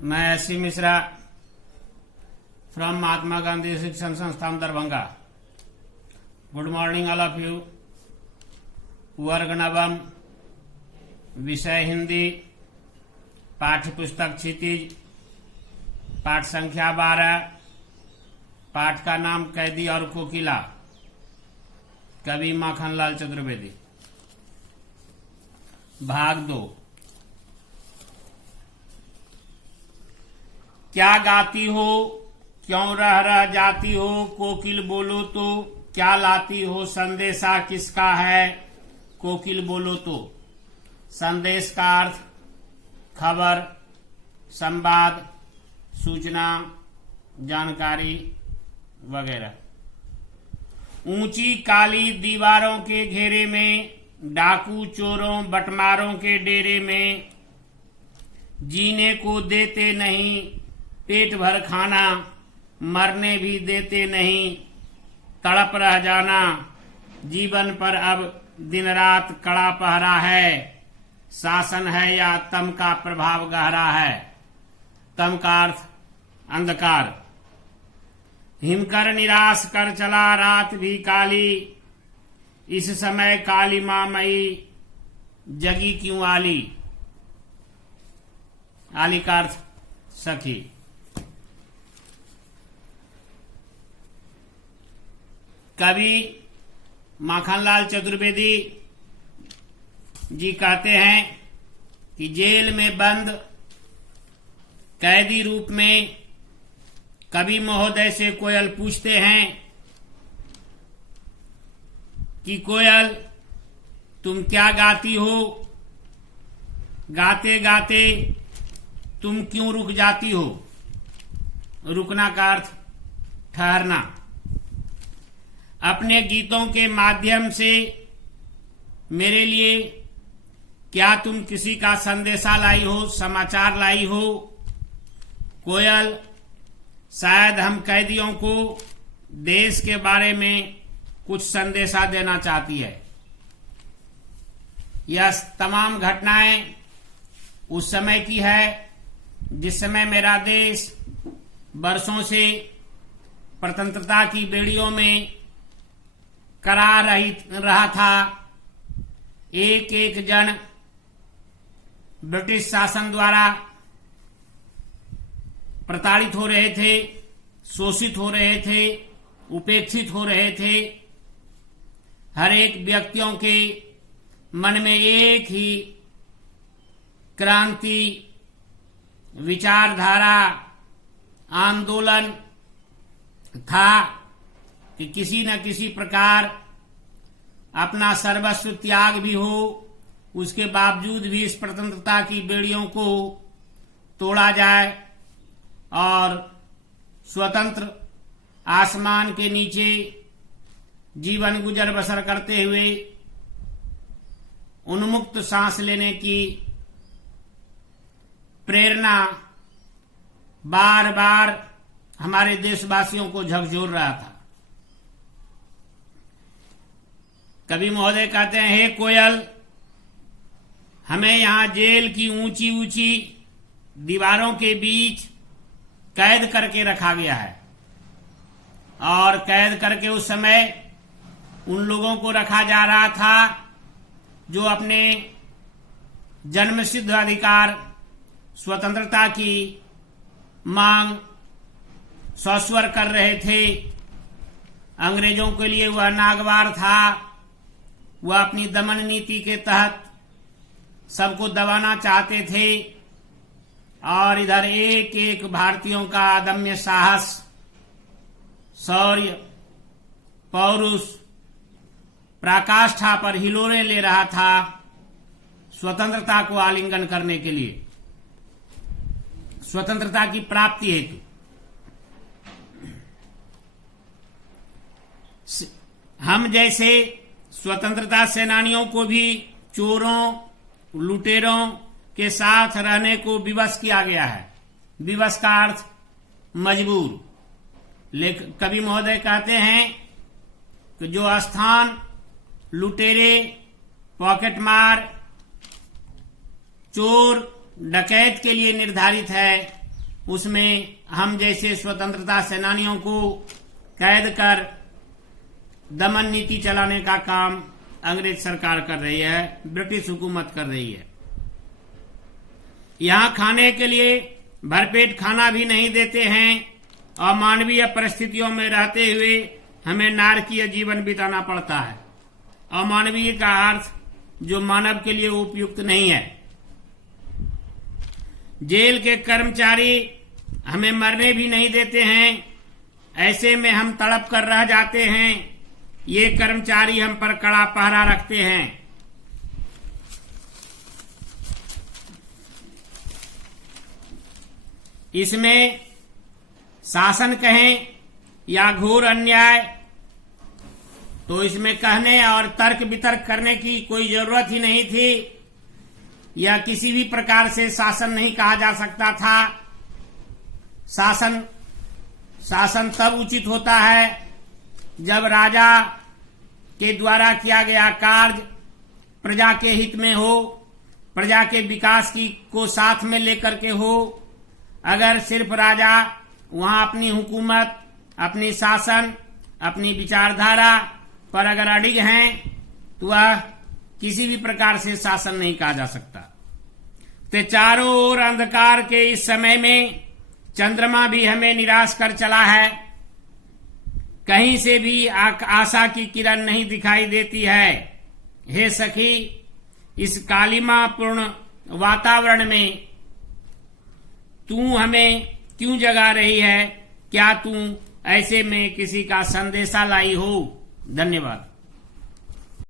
मैं SC. Mishra from Mahatma Gandhi शिक्षण संस्थान Darbhanga. Good morning all of you. वर्ग नवम, विषय हिंदी, पाठ्य पुस्तक क्षितिज, पाठ संख्या 12, पाठ का नाम कैदी और कोकिला, कवि माखनलाल चतुर्वेदी। भाग 2। क्या गाती हो, क्यों रह जाती हो, कोकिल बोलो तो, क्या लाती हो, संदेशा किसका है, कोकिल बोलो तो। संदेश का अर्थ खबर, संवाद, सूचना, जानकारी वगैरह। ऊंची काली दीवारों के घेरे में, डाकू चोरों बटमारों के डेरे में, जीने को देते नहीं पेट भर खाना, मरने भी देते नहीं, तड़प रह जाना। जीवन पर अब दिन रात कड़ा पहरा है, शासन है या तम का प्रभाव गहरा है। तम का अर्थ अंधकार। हिमकर निराश कर चला रात भी काली, इस समय काली मां मई जगी क्यों आली। आली का अर्थ सखी। कवि माखनलाल चतुर्वेदी जी कहते हैं कि जेल में बंद कैदी रूप में कवि महोदय से कोयल पूछते हैं कि कोयल तुम क्या गाती हो, गाते गाते तुम क्यों रुक जाती हो। रुकना का अर्थ ठहरना। अपने गीतों के माध्यम से मेरे लिए क्या तुम किसी का संदेशा लाई हो, समाचार लाई हो। कोयल शायद हम कैदियों को देश के बारे में कुछ संदेशा देना चाहती है। यह तमाम घटनाएं उस समय की है जिस समय मेरा देश वर्षों से स्वतंत्रता की बेड़ियों में करा रहा था। एक एक जन ब्रिटिश शासन द्वारा प्रताड़ित हो रहे थे, शोषित हो रहे थे, उपेक्षित हो रहे थे। हर एक व्यक्तियों के मन में एक ही क्रांति, विचारधारा, आंदोलन था कि किसी न किसी प्रकार अपना सर्वस्व त्याग भी हो, उसके बावजूद भी इस स्वतंत्रता की बेड़ियों को तोड़ा जाए और स्वतंत्र आसमान के नीचे जीवन गुजर बसर करते हुए उन्मुक्त सांस लेने की प्रेरणा बार बार हमारे देशवासियों को झकझोर रहा था। कवि महोदय कहते हैं, हे कोयल, हमें यहां जेल की ऊंची ऊंची दीवारों के बीच कैद करके रखा गया है और कैद करके उस समय उन लोगों को रखा जा रहा था जो अपने जन्मसिद्ध अधिकार स्वतंत्रता की मांग सस्वर कर रहे थे। अंग्रेजों के लिए वह नागवार था। वह अपनी दमन नीति के तहत सबको दबाना चाहते थे और इधर एक एक भारतीयों का अदम्य साहस, शौर्य, पौरुष पराकाष्ठा पर हिलोरे ले रहा था स्वतंत्रता को आलिंगन करने के लिए, स्वतंत्रता की प्राप्ति हेतु। हम जैसे स्वतंत्रता सेनानियों को भी चोरों, लुटेरों के साथ रहने को विवश किया गया है। विवश का अर्थ मजबूर। कवि महोदय कहते हैं कि जो स्थान लुटेरे, पॉकेटमार, चोर, डकैत के लिए निर्धारित है, उसमें हम जैसे स्वतंत्रता सेनानियों को कैद कर दमन नीति चलाने का काम अंग्रेज सरकार कर रही है, ब्रिटिश हुकूमत कर रही है। यहाँ खाने के लिए भरपेट खाना भी नहीं देते हैं और मानवीय परिस्थितियों में रहते हुए हमें नारकीय जीवन बिताना पड़ता है। अमानवीय का अर्थ जो मानव के लिए उपयुक्त नहीं है। जेल के कर्मचारी हमें मरने भी नहीं देते हैं, ऐसे में हम तड़प कर रह जाते हैं। ये कर्मचारी हम पर कड़ा पहरा रखते हैं। इसमें शासन कहें या घोर अन्याय, तो इसमें कहने और तर्क वितर्क करने की कोई जरूरत ही नहीं थी। यह किसी भी प्रकार से शासन नहीं कहा जा सकता था। शासन तब उचित होता है जब राजा के द्वारा किया गया कार्य प्रजा के हित में हो, प्रजा के विकास को साथ में लेकर के हो। अगर सिर्फ राजा वहां अपनी हुकूमत, अपनी शासन, अपनी विचारधारा पर अगर अड़िग हैं तो वह किसी भी प्रकार से शासन नहीं कहा जा सकता। तो चारों ओर अंधकार के इस समय में चंद्रमा भी हमें निराश कर चला है। कहीं से भी आशा की किरण नहीं दिखाई देती है। हे सखी, इस कालिमापूर्ण वातावरण में तू हमें क्यों जगा रही है? क्या तू ऐसे में किसी का संदेशा लाई हो? धन्यवाद।